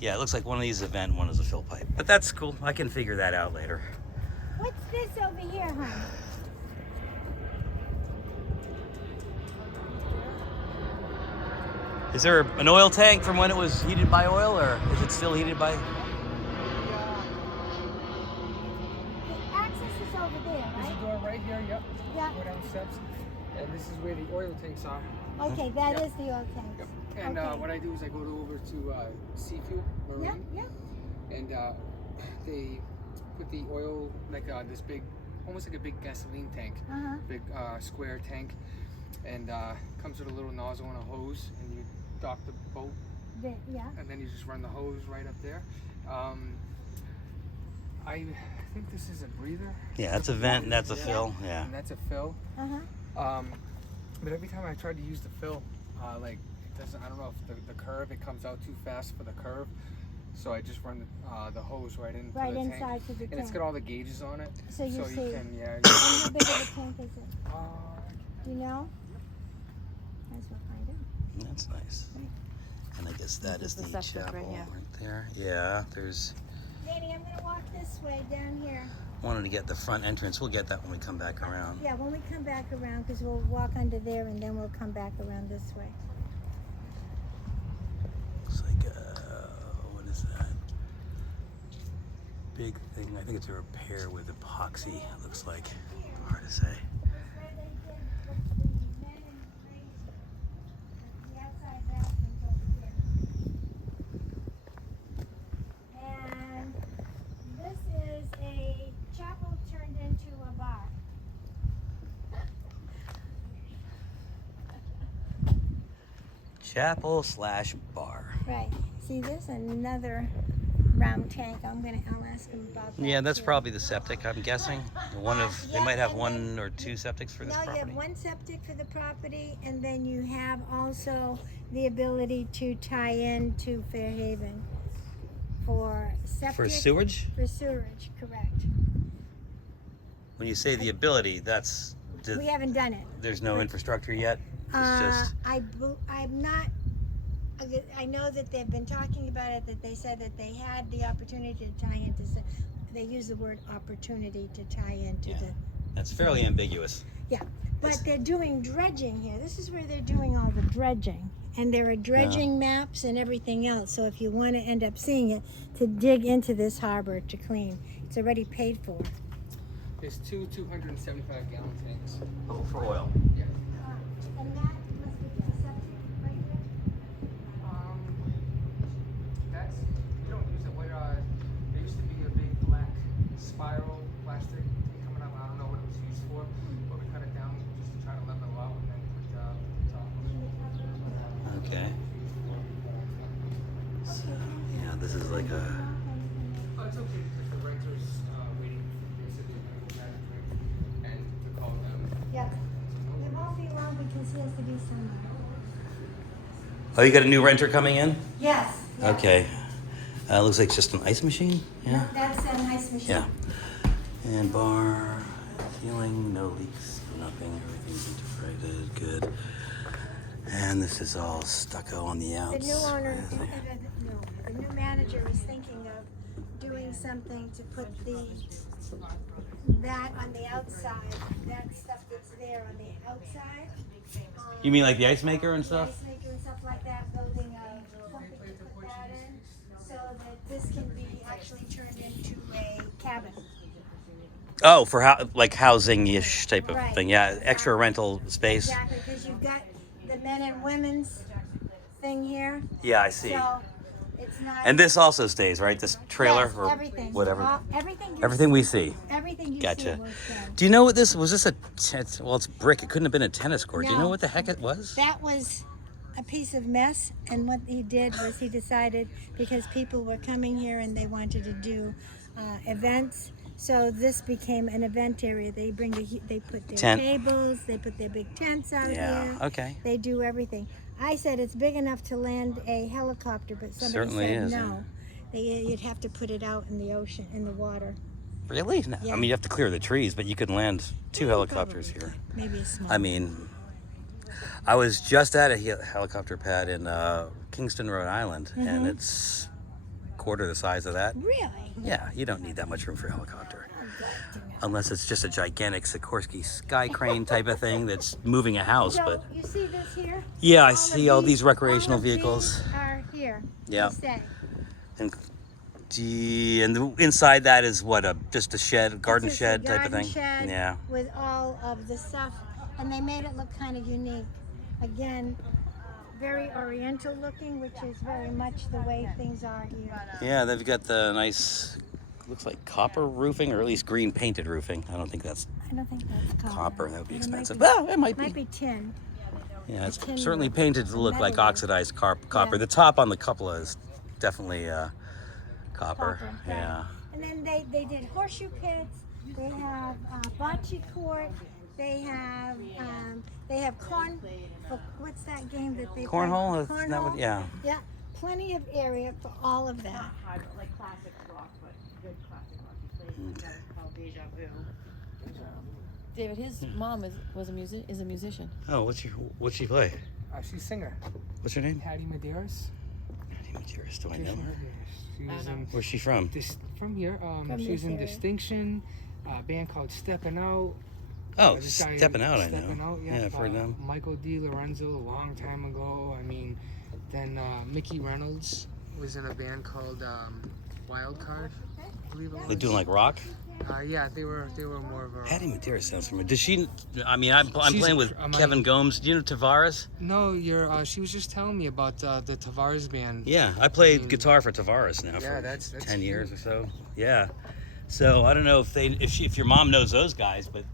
Yeah, it looks like one of these is a vent, one is a fill pipe. But that's cool. I can figure that out later. What's this over here, hon? Is there an oil tank from when it was heated by oil, or is it still heated by? The access is over there, There's a right? door right here, yep. Yeah. Go down the steps. And this is where the oil tanks are. Okay, that Yep. is the oil tank. Yep. And Okay. what I do is I go over to Seafuel Marine. Yep, yep. And they put the oil like this big, almost like a big gasoline tank, Uh-huh. big square tank, and comes with a little nozzle and a hose, and you dock the boat, Yeah. and then you just run the hose right up there. I think this is a breather. Yeah, that's a vent and that's a Yeah. fill. Yeah. And that's a fill. Uh-huh. But every time I try to use the fill, like it doesn't. I don't know if the curve, it comes out too fast for the curve. So I just run the hose right into Right the tank. inside to the And it's tank. got all the gauges on it. So you see. can, yeah. And how big of a tank is it? Do you know? Might as well find out. That's nice. And I guess that is the the septic, chapel right? Yeah. right there. Yeah, there's. Danny, I'm gonna walk this way down here. Wanted to get the front entrance. We'll get that when we come back around. Yeah, when we come back around, because we'll walk under there and then we'll come back around this way. Looks like what is that? Big thing. I think it's a repair with epoxy. It looks like. Hard to say. And this is a chapel turned into a bar. Chapel slash bar. Right. See, there's another round tank. I'll ask him about that. Yeah, that's too. probably the septic. I'm guessing. One of they Yeah, might have and one or two septics for this No, you property. have one septic for the property, and then you have also the ability to tie in to Fairhaven for septic. For sewage? For sewerage, correct. When you say the ability, that's We haven't done it. there's no infrastructure yet. It's just I'm not. I know that they've been talking about it. That they said that they had the opportunity to tie into. They use the word opportunity to tie into Yeah. the. that's fairly ambiguous. Yeah, but they're doing dredging here. This is where they're doing all the dredging. And there are dredging maps and everything else. So if you want to end up seeing it, to dig into this harbor to clean, it's already paid for. There's two 275-gallon tanks. Oh, for oil. Yeah. And that must be the septic right there. That's, we don't use it. There used to be a big black spiral plastic thing coming up. I don't know what it was used for, but we cut it down just to try to level it out and then put the top. Okay. So yeah, this is like a. Oh, it's okay because the renters waiting. They said they're going to go back and to call them. Yeah. It won't be long because he has to do some. Oh, you got a new renter coming in? Yes. yes. Okay. Looks like it's just an ice machine. Yeah. That's a nice machine. Yeah. And bar, ceiling, no leaks, nothing. Everything's integrated. Good. And this is all stucco on the The outs. new owner, the new manager is thinking of doing something to put that on the outside, that stuff that's there on the outside. You mean like the ice maker and The stuff? ice maker and stuff like that, building something to put that in, so that this can be actually turned into a cabin. Oh, for like housing-ish type of Right. thing. Yeah, extra rental space. Exactly, because you've got the men and women's thing here, Yeah, I see. so it's not. And this also stays, right? This trailer Yes, or everything. whatever. Everything. Everything we see. Everything you Gotcha. see will stay. Do you know what this was? This well, it's brick. It couldn't have been a tennis court. Do you know No. what the heck it was? That was a piece of mess, and what he did was he decided because people were coming here and they wanted to do events, so this became an event area. They put their Tent. tables, they put their big tents out Yeah. here. Okay. They do everything. I said it's big enough to land a helicopter, but somebody Certainly said is, no. You'd have to put it out in the ocean, in the water. Really? No. Yeah. I mean, you have to clear the trees, but you could land two helicopters Probably. here. Maybe a small. I mean, I was just at a helicopter pad in Kingston, Rhode Island, and it's quarter the size of that. Really? Yeah, you don't need that much room for a helicopter. I'm glad to know. Unless it's just a gigantic Sikorsky sky crane type of thing that's moving a house, So but you see this here? yeah, I of see all these recreational all of these vehicles. are here. Yeah. To stay. And inside that is what, just a shed, garden It's just a shed type of garden thing. shed Yeah. with all of the stuff, and they made it look kind of unique. Again, very oriental looking, which is very much the way things are here. Yeah, they've got the nice, looks like copper roofing, or at least green painted roofing. I don't think that's I don't think that's copper. That would be It might expensive. be- Well, it might Might be. be tin. Yeah, it's tin certainly roof. painted to look like Metal roof. oxidized copper. Yeah. The top on the cupola is definitely copper. Copper, Yeah. And then they did horseshoe pits. They have bocce court. They have corn. What's that game that they play? Cornhole? Isn't that what- yeah. Yeah, plenty of area for all of that. Like classic rock, but good classic rock. He played Okay. called Deja Vu. David, his mom is a musician. Oh, what's she play? She's a singer. What's her name? Patty Medeiros. Patty Medeiros. Do I know her? She's in Where's she from? from here. She's this in area. Distinction, a band called Steppin' Out. Oh, This guy, Stepping Out, I Steppin' know. Out, Yeah, I've heard them. Michael D. Lorenzo a long time ago. I mean, then Mickey Reynolds was in a band called Wild Card, I believe it was. They doing like rock? Yeah, they were more of a. Patty Medeiros sounds familiar. Does she? I mean, I'm She's playing a- with am I- Kevin Gomes. Do you know Tavares? No, she was just telling me about the Tavares band. Yeah, I played guitar for Tavares now Yeah, for that's 10 years or huge. so. Yeah. So I don't know if your mom knows those guys, but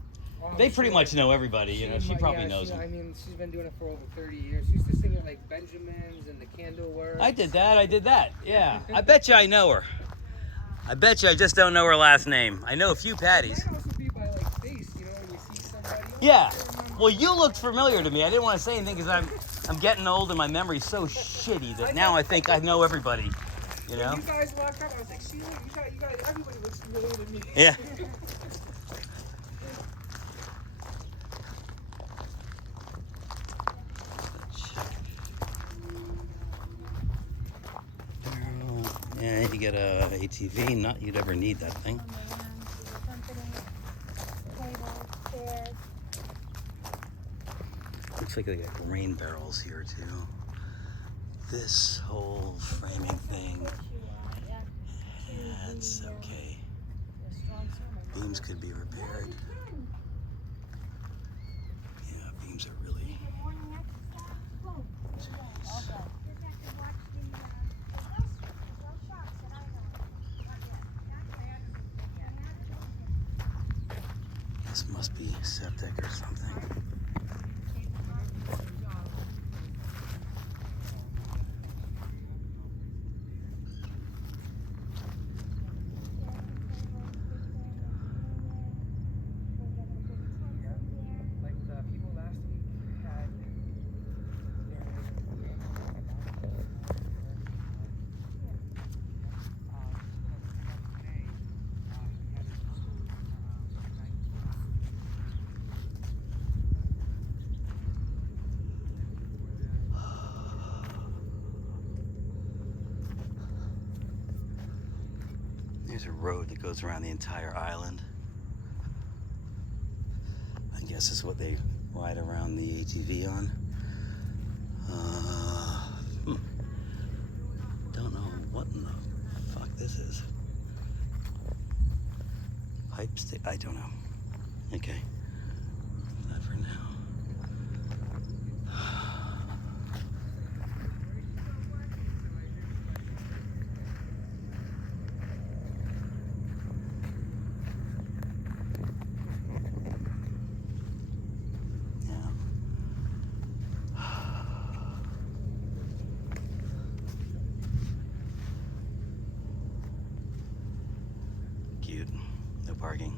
Oh, they pretty sure. much know everybody. You know, she probably knows I them. mean, she's been doing it for over 30 years. She used to sing at like Benjamin's and the Candleworks. I did that. Yeah. I bet you I know her. I bet you I just don't know her last name. I know a few It Patties. might also be by like face, you know, when you see somebody. Yeah. Well, you looked familiar to me. I didn't want to say anything because I'm getting old and my memory's so shitty that now I think I know everybody. You know? When you guys walked up, I was like, Sheila, you guys, everybody looks familiar to me. Yeah. Yeah, you get a ATV. Not you'd ever need that thing. Looks like they got grain barrels here too. This whole framing thing. That's okay. Beams could be repaired. Yeah, beams are really. This must be septic or something. Like the people last week had There's a road that goes around the entire island. I guess is what they ride around the ATV on. Don't know what in the fuck this is. Pipe stick? I don't know. Okay. That for now. Yeah. Cute. No parking.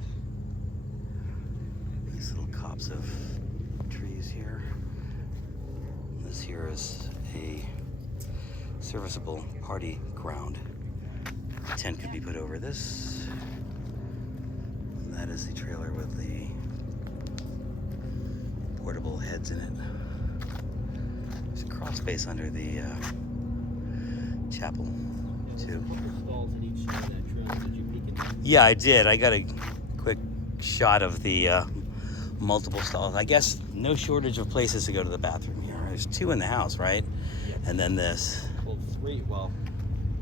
These little copse of trees here. This here is a serviceable party ground. A tent could be put over this. That is the trailer with the portable heads in it. There's a crawl space under the chapel. too. Stalls in each side of that trailer. Did you peek in? Yeah, I did. I got a quick shot of the multiple stalls. I guess no shortage of places to go to the bathroom here. There's 2 in the house, right? Yeah. And then this. Well, 3.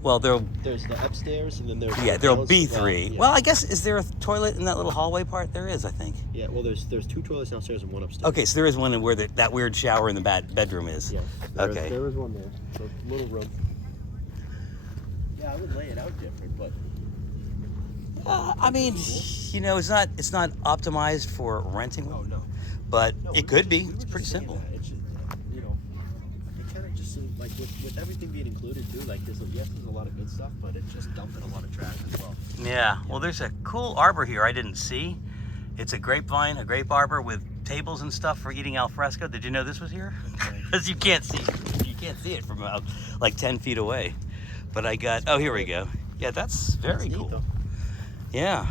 Well, there'll There's the upstairs, and then there's there'll be 3. yeah. Well, I guess, is there a toilet in that little hallway part? There is, I think. Yeah. Well, there's 2 toilets downstairs and 1 upstairs. Okay, so there is one where that weird shower in the bedroom is. Yeah. Okay. There is one there. So little room. Yeah, I would lay it out different, but I mean, you know, it's not optimized for renting, no. but No, it could be. It's pretty simple. It's just, you know, it kind of just seems like with everything being included too. Like there's a lot of good stuff, but it's just dumping a lot of trash as well. Yeah. Well, there's a cool arbor here I didn't see. It's a grape arbor with tables and stuff for eating al fresco. Did you know this was here? Because you can't see it from about like 10 feet away. But I got. Oh, here we go. Yeah, that's very Neat, cool. though. Yeah.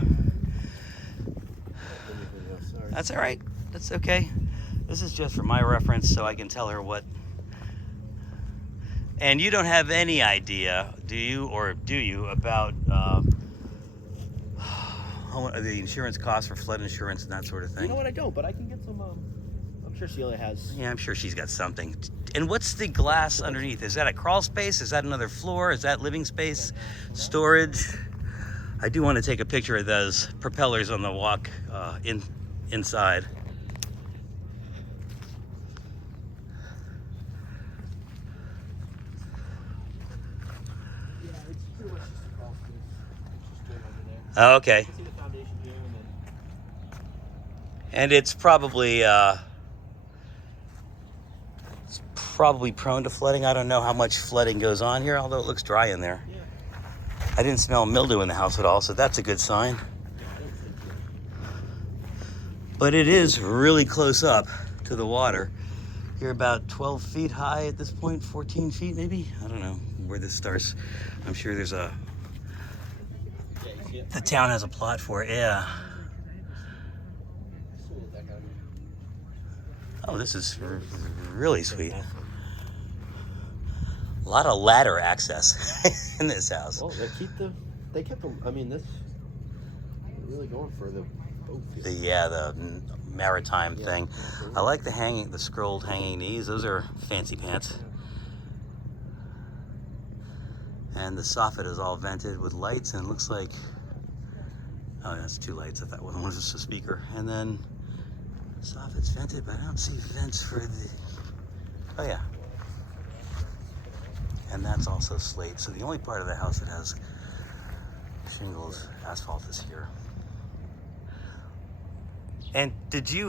Sorry. That's all right. That's okay. This is just for my reference so I can tell her what. And you don't have any idea, do you, about the insurance costs for flood insurance and that sort of thing? You know what? I don't, but I can get some. I'm sure Sheila has. Yeah, I'm sure she's got something. And what's the glass underneath? Is that a crawl space? Is that another floor? Is that living space? Storage? I do want to take a picture of those propellers on the walk inside. Yeah, it's pretty much just a crawl space. It's just straight under there. Oh, okay. You can see the foundation here, and then. And it's probably prone to flooding. I don't know how much flooding goes on here, although it looks dry in there. Yeah. I didn't smell mildew in the house at all, so that's a good sign. But it is really close up to the water. You're about 12 feet high at this point, 14 feet maybe? I don't know where this starts. I'm sure there's Yeah, you see it? the town has a plot for it, yeah. Oh, this is really sweet. A lot of ladder access in this house. Well, they kept them. I mean, this they're really going for the boat field. The maritime thing. I like the scrolled hanging knees. Those are fancy pants. And the soffit is all vented with lights, and it looks like, oh, that's 2 lights. I thought one was just a speaker. And then the soffit's vented, but I don't see vents for the, oh yeah. And that's also slate. So the only part of the house that has shingles, asphalt is here. And did you